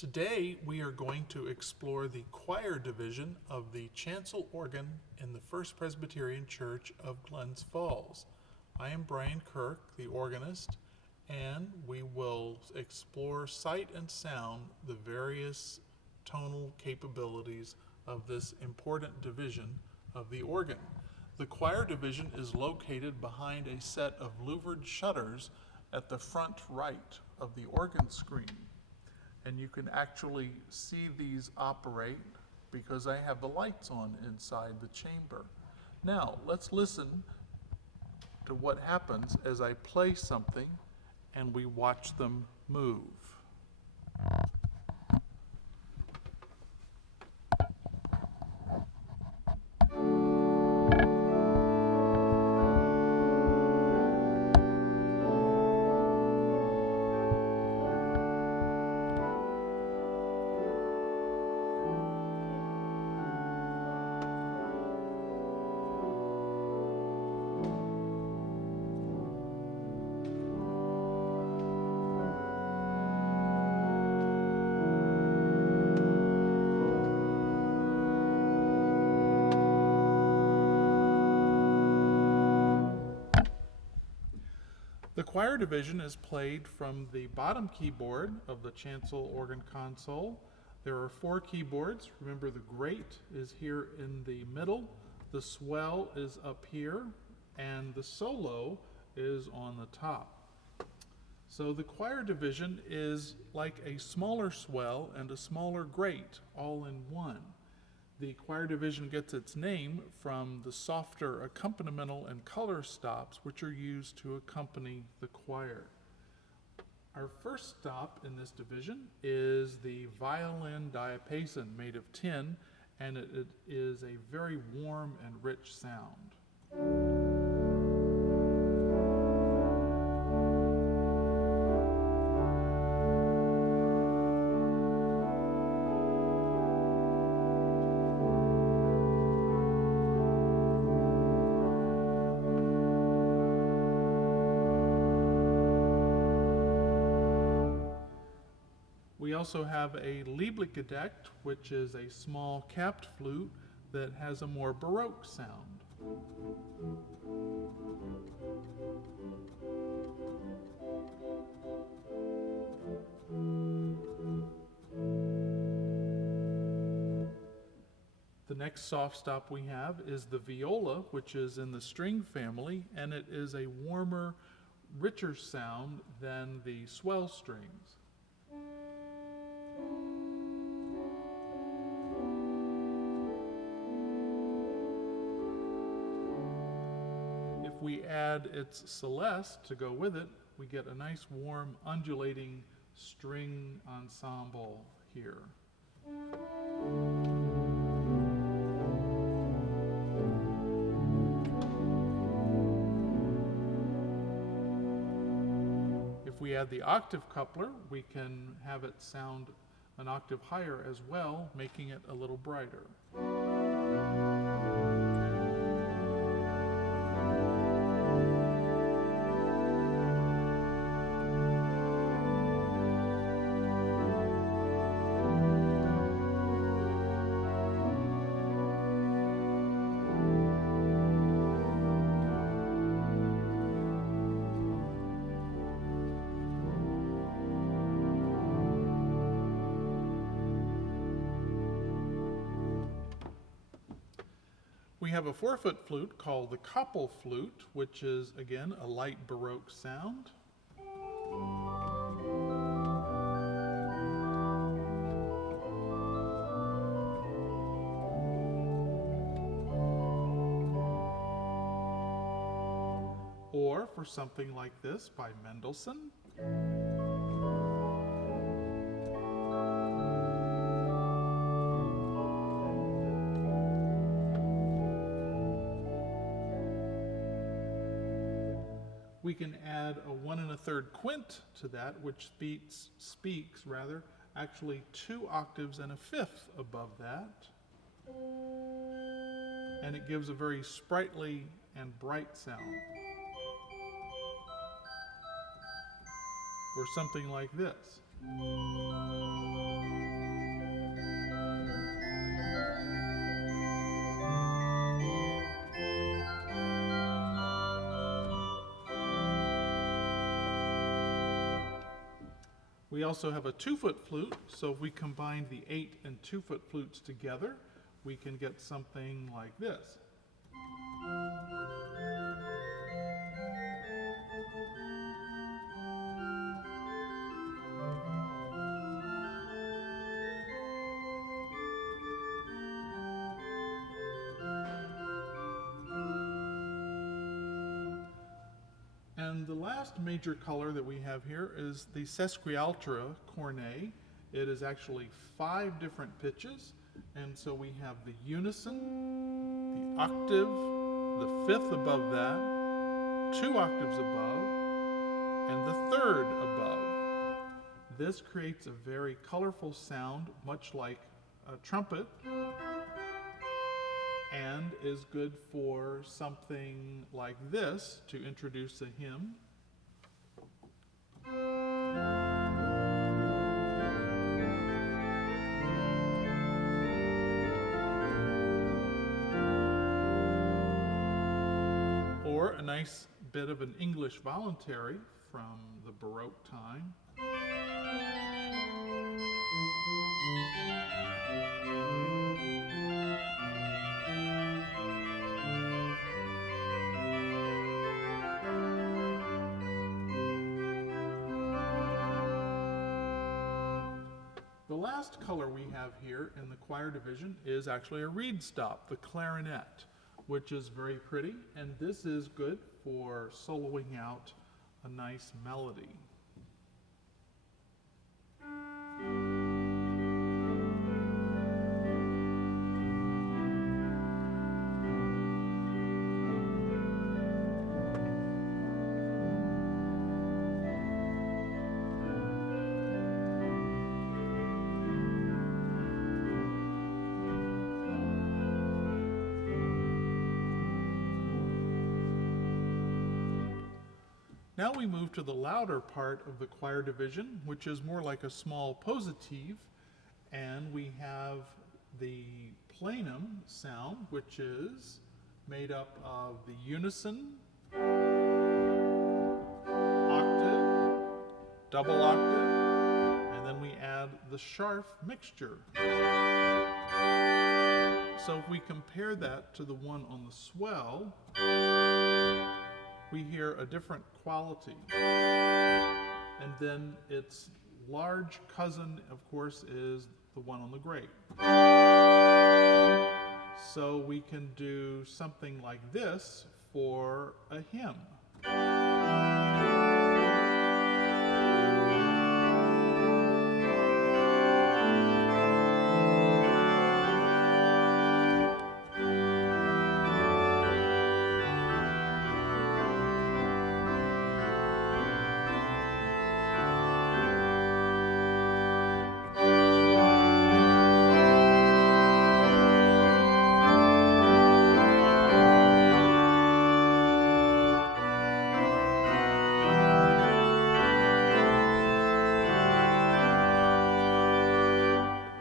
Today we are going to explore the choir division of the chancel organ in the First Presbyterian Church of Glens Falls. I am Brian Kirk, the organist, and we will explore sight and sound, the various tonal capabilities of this important division of the organ. The choir division is located behind a set of louvered shutters at the front right of the organ screen. And you can actually see these operate because I have the lights on inside the chamber. Now, let's listen to what happens as I play something and we watch them move. The choir division is played from the bottom keyboard of the chancel organ console. There are 4 keyboards. Remember, the great is here in the middle, the swell is up here, and the solo is on the top. So the choir division is like a smaller swell and a smaller great all in one. The choir division gets its name from the softer accompanimental and color stops which are used to accompany the choir. Our first stop in this division is the Violin Diapason, made of tin, and it is a very warm and rich sound. We also have a lieblickedeckt, which is a small capped flute that has a more Baroque sound. The next soft stop we have is the viola, which is in the string family, and it is a warmer, richer sound than the swell strings. If we add its celeste to go with it, we get a nice warm undulating string ensemble here. If we add the octave coupler, we can have it sound an octave higher as well, making it a little brighter. We have a 4-foot flute called the Koppel flute, which is, again, a light Baroque sound. Or for something like this by Mendelssohn. We can add a 1 1/3 quint to that, which speaks actually 2 octaves and a fifth above that. And it gives a very sprightly and bright sound. Or something like this. We also have a 2-foot flute, so if we combine the 8 and 2-foot flutes together, we can get something like this. And the last major color that we have here is the Sesquialtra Cornei. It is actually 5 different pitches, and so we have the unison, the octave, the 5th above that, 2 octaves above, and the 3rd above. This creates a very colorful sound, much like a trumpet, and is good for something like this to introduce a hymn. Or a nice bit of an English voluntary from the Baroque time. The last color we have here in the choir division is actually a reed stop, the clarinet, which is very pretty, and this is good for soloing out a nice melody. Now we move to the louder part of the choir division, which is more like a small positif, and we have the plenum sound, which is made up of the unison, octave, double octave, and then we add the Scharf mixture. So if we compare that to the one on the swell, we hear a different quality. And then its large cousin, of course, is the one on the great. So we can do something like this for a hymn.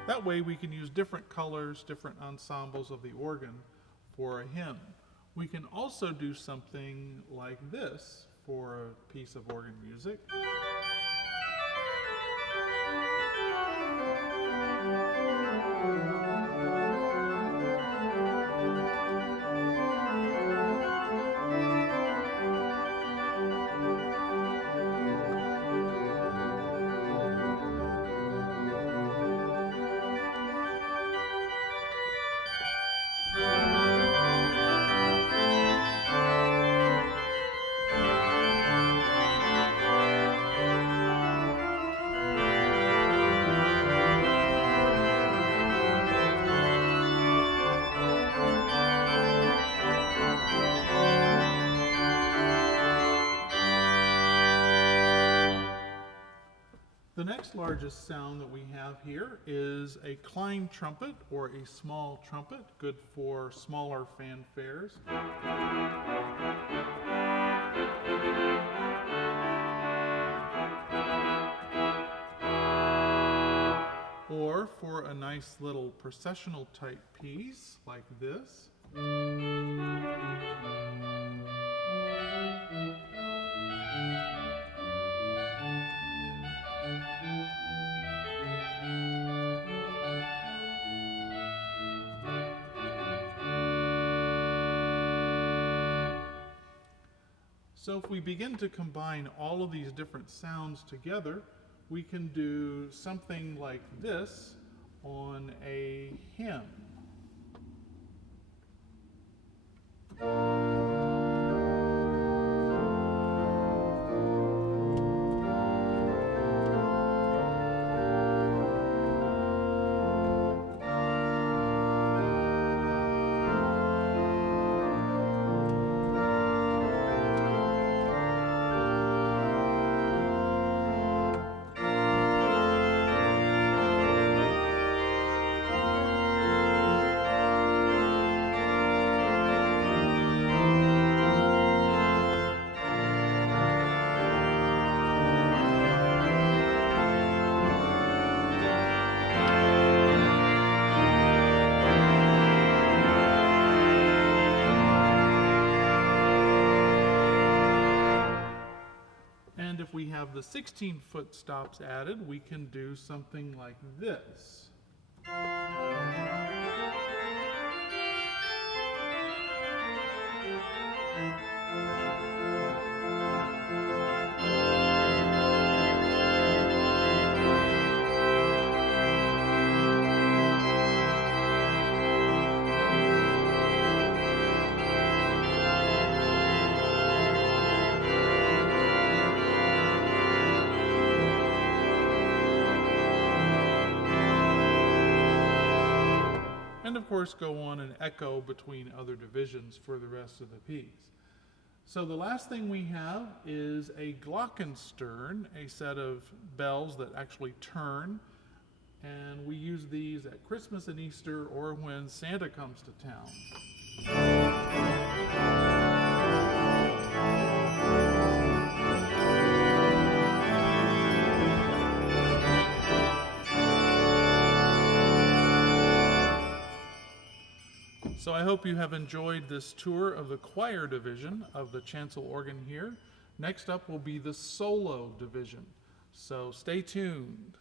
That way we can use different colors, different ensembles of the organ for a hymn. We can also do something like this for a piece of organ music. The next largest sound that we have here is a Klein trumpet, or a small trumpet, good for smaller fanfares. Or for a nice little processional type piece like this. So if we begin to combine all of these different sounds together, we can do something like this on a hymn. And if we have the 16-foot stops added, we can do something like this. And of course go on and echo between other divisions for the rest of the piece. So the last thing we have is a Glockenstern, a set of bells that actually turn, and we use these at Christmas and Easter or when Santa comes to town. So I hope you have enjoyed this tour of the choir division of the chancel organ here. Next up will be the solo division. So stay tuned.